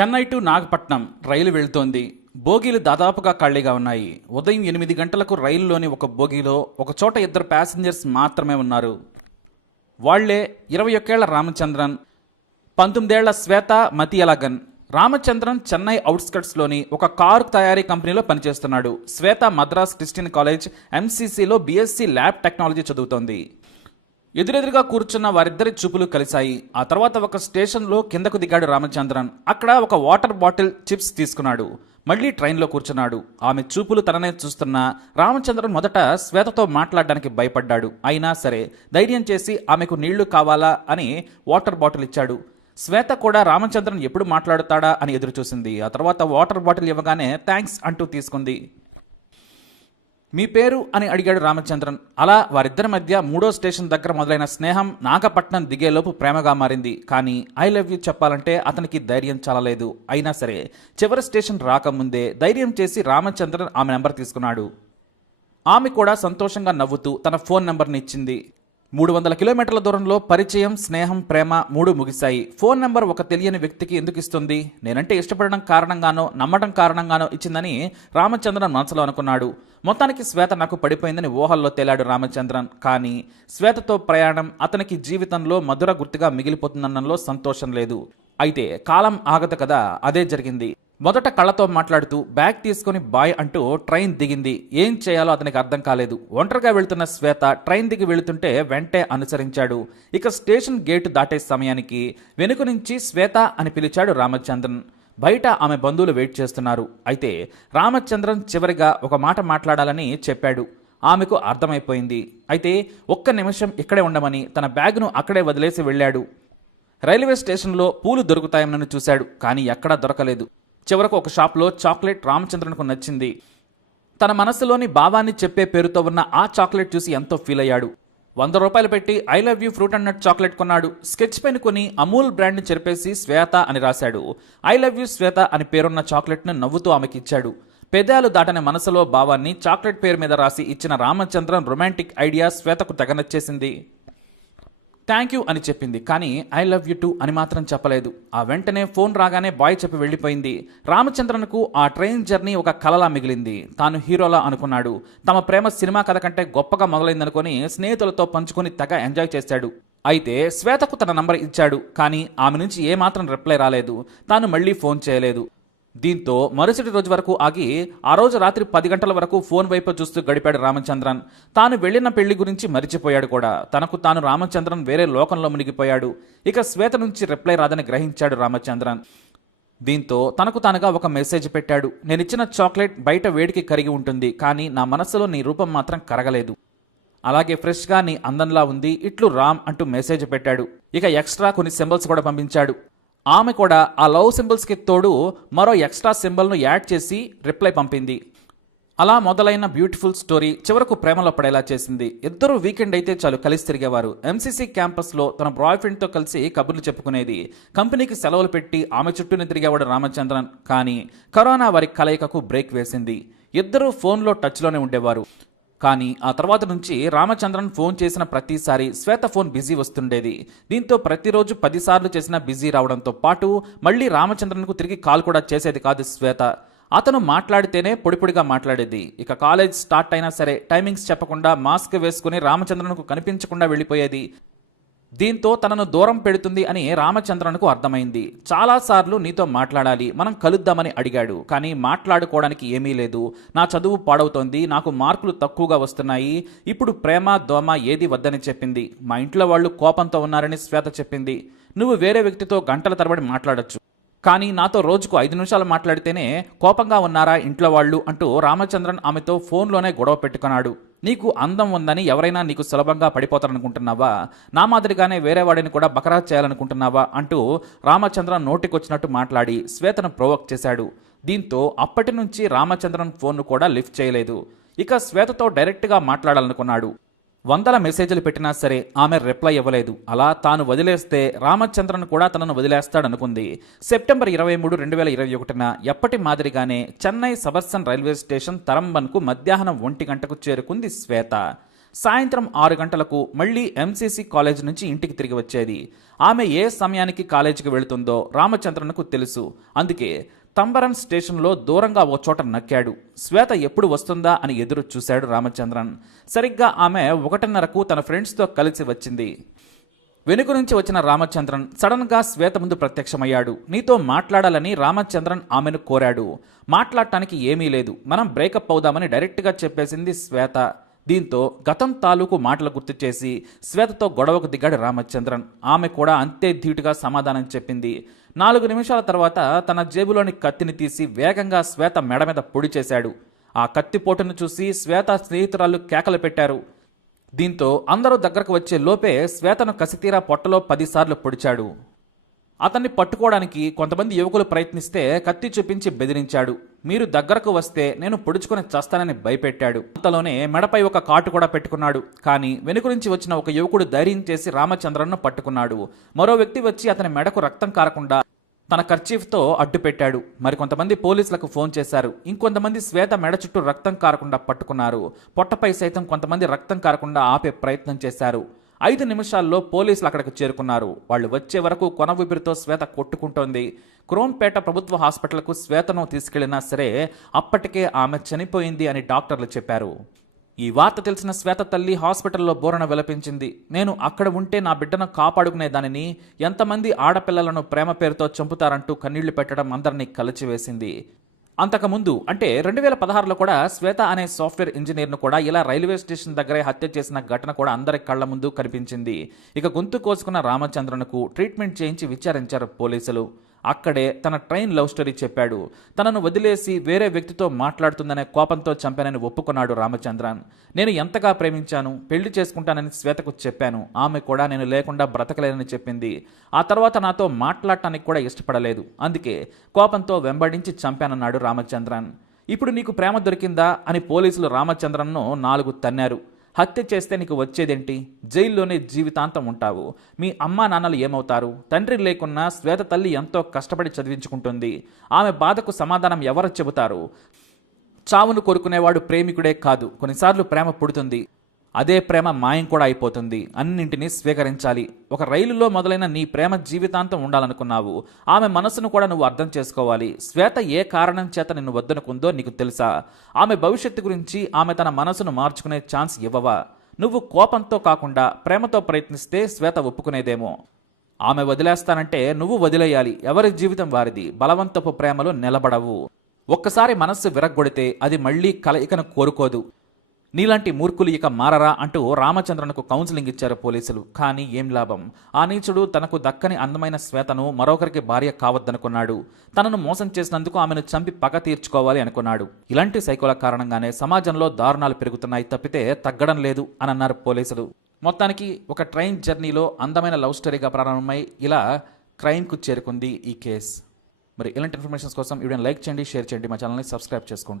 Chennai to Nagapattinam రైలు వెళ్తోంది. బోగీలు దాదాపుగా ఖాళీగా ఉన్నాయి. ఉదయం ఎనిమిది గంటలకు రైలులోని ఒక బోగీలో ఒక చోట ఇద్దరు ప్యాసింజర్స్ మాత్రమే ఉన్నారు. వాళ్ళే ఇరవై ఒక్కేళ్ళ రామచంద్రన్ పంతొమ్మిదేళ్ళ శ్వేత మతియలగన్. రామచంద్రన్ చెన్నై అవుట్స్కట్స్లోని ఒక కారు తయారీ కంపెనీలో పనిచేస్తున్నాడు. శ్వేత మద్రాస్ క్రిస్టియన్ కాలేజ్ ఎంసీసీలో బీఎస్సీ ల్యాబ్ టెక్నాలజీ చదువుతోంది. ఎదురెదురుగా కూర్చున్న వారిద్దరి చూపులు కలిశాయి. ఆ తర్వాత ఒక స్టేషన్లో కిందకు దిగాడు రామచంద్రన్. అక్కడ ఒక వాటర్ బాటిల్ చిప్స్ తీసుకున్నాడు. మళ్ళీ ట్రైన్లో కూర్చున్నాడు. ఆమె చూపులు తననే చూస్తున్న రామచంద్రన్ మొదట శ్వేతతో మాట్లాడడానికి భయపడ్డాడు. అయినా సరే ధైర్యం చేసి ఆమెకు నీళ్ళు కావాలా అని వాటర్ బాటిల్ ఇచ్చాడు. శ్వేత కూడా రామచంద్రన్ ఎప్పుడు మాట్లాడుతాడా అని ఎదురుచూసింది. ఆ తర్వాత వాటర్ బాటిల్ ఇవ్వగానే థ్యాంక్స్ అంటూ తీసుకుంది. మీ పేరు అని అడిగాడు రామచంద్రన్. అలా వారిద్దరి మధ్య మూడో స్టేషన్ దగ్గర మొదలైన స్నేహం నాగపట్నం దిగేలోపు ప్రేమగా మారింది. కానీ ఐ లవ్ యూ చెప్పాలంటే అతనికి ధైర్యం చాలలేదు అయినా సరే చివరి స్టేషన్ రాకముందే ధైర్యం చేసి రామచంద్రన్ ఆమె నెంబర్ తీసుకున్నాడు. ఆమె కూడా సంతోషంగా నవ్వుతూ తన ఫోన్ నెంబర్ని ఇచ్చింది. మూడు వందల కిలోమీటర్ల దూరంలో పరిచయం స్నేహం ప్రేమ మూడు ముగిశాయి. ఫోన్ నెంబర్ ఒక తెలియని వ్యక్తికి ఎందుకు ఇస్తుంది? నేనంటే ఇష్టపడడం కారణంగానో నమ్మడం కారణంగానో ఇచ్చిందని రామచంద్రన్ మనసులో అనుకున్నాడు. మొత్తానికి శ్వేత నాకు పడిపోయిందని ఊహల్లో తేలాడు రామచంద్రన్. కానీ శ్వేతతో ప్రయాణం అతనికి జీవితంలో మధుర గుర్తుగా మిగిలిపోతుందన్నంలో సంతోషం లేదు. అయితే కాలం ఆగదు కదా అదే జరిగింది. మొదట కళ్ళతో మాట్లాడుతూ బ్యాగ్ తీసుకుని బాయ్ అంటూ ట్రైన్ దిగింది. ఏం చేయాలో అతనికి అర్థం కాలేదు. ఒంటరిగా వెళ్తున్న శ్వేత ట్రైన్ దిగి వెళుతుంటే వెంటే అనుసరించాడు. ఇక స్టేషన్ గేటు దాటే సమయానికి వెనుక నుంచి శ్వేత అని పిలిచాడు రామచంద్రన్. బయట ఆమె బంధువులు వెయిట్ చేస్తున్నారు. అయితే రామచంద్రన్ చివరిగా ఒక మాట మాట్లాడాలని చెప్పాడు. ఆమెకు అర్థమైపోయింది. అయితే ఒక్క నిమిషం ఇక్కడే ఉండమని తన బ్యాగ్ను అక్కడే వదిలేసి వెళ్ళాడు. రైల్వే స్టేషన్లో పూలు దొరుకుతాయని చూశాడు. కానీ ఎక్కడా దొరకలేదు. చివరకు ఒక షాప్లో చాక్లెట్ రామచంద్రన్కు నచ్చింది. తన మనసులోని భావాన్ని చెప్పే పేరుతో ఉన్న ఆ చాక్లెట్ చూసి ఎంతో ఫీల్ అయ్యాడు. వంద రూపాయలు పెట్టి I love you fruit and nut chocolate కొన్నాడు. స్కెచ్ పెన్ కొని అమూల్ బ్రాండ్ని చెరిపేసి శ్వేత అని రాశాడు. ఐ లవ్ యూ శ్వేత అని పేరున్న చాక్లెట్ను నవ్వుతూ ఆమెకి ఇచ్చాడు. పెదాలు దాటని మనసులో భావాన్ని చాక్లెట్ పేరు మీద రాసి ఇచ్చిన రామచంద్రన్ రొమాంటిక్ ఐడియా శ్వేతకు తెగనచ్చేసింది థ్యాంక్ యూ అని చెప్పింది. కానీ ఐ లవ్ యూ టూ అని మాత్రం చెప్పలేదు. ఆ వెంటనే ఫోన్ రాగానే బాయ్ చెప్పి వెళ్ళిపోయింది. రామచంద్రన్కు ఆ ట్రైన్ జర్నీ ఒక కలలా మిగిలింది. తాను హీరోలా అనుకున్నాడు. తమ ప్రేమ సినిమా కథ కంటే గొప్పగా మొదలైందనుకొని స్నేహితులతో పంచుకొని తెగ ఎంజాయ్ చేశాడు. అయితే శ్వేతకు తన నంబర్ ఇచ్చాడు. కానీ ఆమె నుంచి ఏమాత్రం రిప్లై రాలేదు. తాను మళ్ళీ ఫోన్ చేయలేదు. దీంతో మరుసటి రోజు వరకు ఆగి ఆ రోజు రాత్రి పది గంటల వరకు ఫోన్ వైపు చూస్తూ గడిపాడు రామచంద్రన్. తాను వెళ్ళిన పెళ్ళి గురించి మరిచిపోయాడు కూడా. తనకు తాను రామచంద్రన్ వేరే లోకంలో మునిగిపోయాడు. ఇక శ్వేత నుంచి రిప్లై రాదని గ్రహించాడు రామచంద్రన్. దీంతో తనకు తానుగా ఒక మెసేజ్ పెట్టాడు. నేనిచ్చిన చాక్లెట్ బయట వేడికి కరిగి ఉంటుంది కానీ నా మనసులో నీ రూపం మాత్రం కరగలేదు. అలాగే ఫ్రెష్గా నీ అందంలా ఉంది ఇట్లు రామ్ అంటూ మెసేజ్ పెట్టాడు. ఇక ఎక్స్ట్రా కొన్ని సింబల్స్ కూడా పంపించాడు. ఆమె కూడా ఆ లవ్ సింబల్స్కి తోడు మరో ఎక్స్ట్రా సింబల్ను యాడ్ చేసి రిప్లై పంపింది. అలా మొదలైన బ్యూటిఫుల్ స్టోరీ చివరకు ప్రేమలో పడేలా చేసింది. ఇద్దరు వీకెండ్ అయితే చాలు కలిసి తిరిగేవారు. ఎంసీసీ క్యాంపస్లో తన బాయ్ ఫ్రెండ్తో కలిసి కబుర్లు చెప్పుకునేది. కంపెనీకి సెలవులు పెట్టి ఆమె చుట్టూనే తిరిగేవాడు రామచంద్రన్ కానీ కరోనా వారి కలయికకు బ్రేక్ వేసింది. ఇద్దరూ ఫోన్లో టచ్లోనే ఉండేవారు. కానీ ఆ తర్వాత నుంచి రామచంద్రన్ ఫోన్ చేసిన ప్రతిసారి శ్వేత ఫోన్ బిజీ వస్తుండేది. దీంతో ప్రతిరోజు పదిసార్లు చేసిన బిజీ రావడంతో పాటు మళ్ళీ రామచంద్రన్కు తిరిగి కాల్ కూడా చేసేది కాదు శ్వేత. అతను మాట్లాడితేనే పొడిపొడిగా మాట్లాడేది. ఇక కాలేజ్ స్టార్ట్ అయినా సరే టైమింగ్స్ చెప్పకుండా మాస్క్ వేసుకుని రామచంద్రన్కు కనిపించకుండా వెళ్ళిపోయేది. దీంతో తనను దూరం పెడుతుంది అని రామచంద్రన్కు అర్థమైంది. చాలాసార్లు నీతో మాట్లాడాలి మనం కలుద్దామని అడిగాడు. కానీ మాట్లాడుకోవడానికి ఏమీ లేదు. నా చదువు పాడవుతోంది నాకు మార్కులు తక్కువగా వస్తున్నాయి. ఇప్పుడు ప్రేమ దోమ ఏది వద్దని చెప్పింది. మా ఇంట్లో వాళ్ళు కోపంతో ఉన్నారని శ్వేత చెప్పింది. నువ్వు వేరే వ్యక్తితో గంటల తరబడి మాట్లాడొచ్చు. కానీ నాతో రోజుకు ఐదు నిమిషాలు మాట్లాడితేనే కోపంగా ఉన్నారా ఇంట్లో వాళ్ళు అంటూ రామచంద్రన్ ఆమెతో ఫోన్లోనే గొడవ పెట్టుకున్నాడు. నీకు అందం ఉందని ఎవరైనా నీకు సులభంగా పడిపోతారనుకుంటున్నావా? నా మాదిరిగానే వేరే వాడిని కూడా బకరా చేయాలనుకుంటున్నావా? అంటూ రామచంద్రన్ నోటికొచ్చినట్టు మాట్లాడి శ్వేతను ప్రొవోక్ చేశాడు. దీంతో అప్పటి నుంచి రామచంద్రన్ ఫోన్ను కూడా లిఫ్ట్ చేయలేదు. ఇక శ్వేతతో డైరెక్ట్గా మాట్లాడాలనుకున్నాడు. వందల మెసేజ్లు పెట్టినా సరే ఆమె రిప్లై ఇవ్వలేదు. అలా తాను వదిలేస్తే రామచంద్రన్ కూడా తనను వదిలేస్తాడనుకుంది. సెప్టెంబర్ ఇరవై మూడు రెండు వేల ఇరవై ఒకటిన ఎప్పటి మాదిరిగానే చెన్నై సబర్సన్ రైల్వే స్టేషన్ తరంబన్కు మధ్యాహ్నం ఒంటి గంటకు చేరుకుంది శ్వేత. సాయంత్రం ఆరు గంటలకు మళ్ళీ ఎంసీసీ కాలేజ్ నుంచి ఇంటికి తిరిగి వచ్చేది. ఆమె ఏ సమయానికి కాలేజీకి వెళుతుందో రామచంద్రన్కు తెలుసు. అందుకే తంబరన్ స్టేషన్లో దూరంగా ఓ చోట నక్కాడు. శ్వేత ఎప్పుడు వస్తుందా అని ఎదురు చూశాడు రామచంద్రన్. సరిగ్గా ఆమె ఒకటిన్నరకు తన ఫ్రెండ్స్తో కలిసి వచ్చింది. వెనుక నుంచి వచ్చిన రామచంద్రన్ సడన్గా శ్వేత ముందు ప్రత్యక్షమయ్యాడు. నీతో మాట్లాడాలని రామచంద్రన్ ఆమెను కోరాడు. మాట్లాడటానికి ఏమీ లేదు. మనం బ్రేకప్ అవుదామని డైరెక్ట్గా చెప్పేసింది శ్వేత. దీంతో గతం తాలూకు మాటలు గుర్తు చేసి శ్వేతతో గొడవకు దిగాడు రామచంద్రన్. ఆమె కూడా అంతే ధీటుగా సమాధానం చెప్పింది. నాలుగు నిమిషాల తర్వాత తన జేబులోని కత్తిని తీసి వేగంగా శ్వేత మెడ మీద పొడి చేశాడు. ఆ కత్తిపోటును చూసి శ్వేత స్నేహితురాలు కేకలు పెట్టారు. దీంతో అందరూ దగ్గరకు వచ్చే లోపే శ్వేతను కసితీరా పొట్టలో పదిసార్లు పొడిచాడు. అతన్ని పట్టుకోవడానికి కొంతమంది యువకులు ప్రయత్నిస్తే కత్తి చూపించి బెదిరించాడు. మీరు దగ్గరకు వస్తే నేను పొడుచుకొని చస్తానని భయపెట్టాడు. అంతలోనే మెడపై ఒక కాటు కూడా పెట్టుకున్నాడు. కానీ వెనుక నుంచి వచ్చిన ఒక యువకుడు ధైర్యం చేసి రామచంద్రన్ను పట్టుకున్నాడు. మరో వ్యక్తి వచ్చి అతని మెడకు రక్తం కారకుండా తన ఖర్చీఫ్తో అడ్డు పెట్టాడు. మరికొంతమంది పోలీసులకు ఫోన్ చేశారు. ఇంకొంతమంది శ్వేత మెడ చుట్టూ రక్తం కారకుండా పట్టుకున్నారు. పొట్టపై సైతం కొంతమంది రక్తం కారకుండా ఆపే ప్రయత్నం చేశారు. ఐదు నిమిషాల్లో పోలీసులు అక్కడికి చేరుకున్నారు. వాళ్ళు వచ్చే వరకు కొన ఊపిరితో శ్వేత కొట్టుకుంటోంది. క్రోంపేట ప్రభుత్వ హాస్పిటల్కు శ్వేతను తీసుకెళ్ళినా సరే అప్పటికే ఆమె చనిపోయింది అని డాక్టర్లు చెప్పారు. ఈ వార్త తెలిసిన శ్వేత తల్లి హాస్పిటల్లో బోరణ విలపించింది. నేను అక్కడ ఉంటే నా బిడ్డను కాపాడుకునే దానిని ఎంతమంది ఆడపిల్లలను ప్రేమ పేరుతో చంపుతారంటూ కన్నీళ్ళు పెట్టడం అందరినీ కలిచివేసింది. అంతకుముందు అంటే రెండు వేల పదహారులో కూడా శ్వేత అనే సాఫ్ట్వేర్ ఇంజనీర్ను కూడా ఇలా రైల్వే స్టేషన్ దగ్గరే హత్య చేసిన ఘటన కూడా అందరి కళ్ళ ముందు కనిపించింది. ఇక గొంతు కోసుకున్న రామచంద్రన్కు ట్రీట్మెంట్ చేయించి విచారించారు పోలీసులు. అక్కడే తన ట్రైన్ లవ్ స్టోరీ చెప్పాడు. తనను వదిలేసి వేరే వ్యక్తితో మాట్లాడుతుందనే కోపంతో చంపానని ఒప్పుకున్నాడు రామచంద్రన్. నేను ఎంతగా ప్రేమించాను పెళ్ళి చేసుకుంటానని శ్వేతకు చెప్పాను. ఆమె కూడా నేను లేకుండా బ్రతకలేనని చెప్పింది. ఆ తర్వాత నాతో మాట్లాడటానికి కూడా ఇష్టపడలేదు. అందుకే కోపంతో వెంబడించి చంపానన్నాడు రామచంద్రన్. ఇప్పుడు నీకు ప్రేమ దొరికిందా అని పోలీసులు రామచంద్రన్ను నాలుగు తన్నారు. హత్య చేస్తే నీకు వచ్చేదేంటి? జైల్లోనే జీవితాంతం ఉంటావు. మీ అమ్మా నాన్నలు ఏమవుతారు? తండ్రి లేకున్నా శ్వేత తల్లి ఎంతో కష్టపడి చదివించుకుంటుంది. ఆమె బాధకు సమాధానం ఎవరు చెబుతారు? చావును కోరుకునేవాడు ప్రేమికుడే కాదు. కొన్నిసార్లు ప్రేమ పుడుతుంది. అదే ప్రేమ మాయం కూడా అయిపోతుంది. అన్నింటినీ స్వీకరించాలి. ఒక రైలులో మొదలైన నీ ప్రేమ జీవితాంతం ఉండాలనుకున్నావు. ఆమె మనసును కూడా నువ్వు అర్థం చేసుకోవాలి. శ్వేత ఏ కారణం చేత నిన్ను వద్దనుకుందో నీకు తెలుసా? ఆమె భవిష్యత్తు గురించి ఆమె తన మనసును మార్చుకునే ఛాన్స్ ఇవ్వవా? నువ్వు కోపంతో కాకుండా ప్రేమతో ప్రయత్నిస్తే శ్వేత ఒప్పుకునేదేమో. ఆమె వదిలేస్తానంటే నువ్వు వదిలేయాలి. ఎవరి జీవితం వారిది? బలవంతపు ప్రేమలు నిలబడవు. ఒక్కసారి మనస్సు విరగ్గొడితే అది మళ్ళీ కలయికను కోరుకోదు. నీలాంటి మూర్ఖులు ఇక మారరా అంటూ రామచంద్రన్కు కౌన్సిలింగ్ ఇచ్చారు పోలీసులు. కానీ ఏం లాభం? ఆ నీచుడు తనకు దక్కని అందమైన శ్వేతను మరొకరికి భార్య కావద్దనుకున్నాడు. తనను మోసం చేసినందుకు ఆమెను చంపి పగ తీర్చుకోవాలి అనుకున్నాడు. ఇలాంటి సైకోల కారణంగానే సమాజంలో దారుణాలు పెరుగుతున్నాయి తప్పితే తగ్గడం లేదు అని అన్నారు పోలీసులు. మొత్తానికి ఒక ట్రైన్ జర్నీలో అందమైన లవ్ స్టోరీగా ప్రారంభమై ఇలా క్రైమ్కు చేరుకుంది ఈ కేస్. మరి ఇలాంటి ఇన్ఫర్మేషన్స్ కోసం వీడియోని లైక్ చేయండి షేర్ చేయండి మా ఛానల్ని సబ్స్క్రైబ్ చేసుకోండి.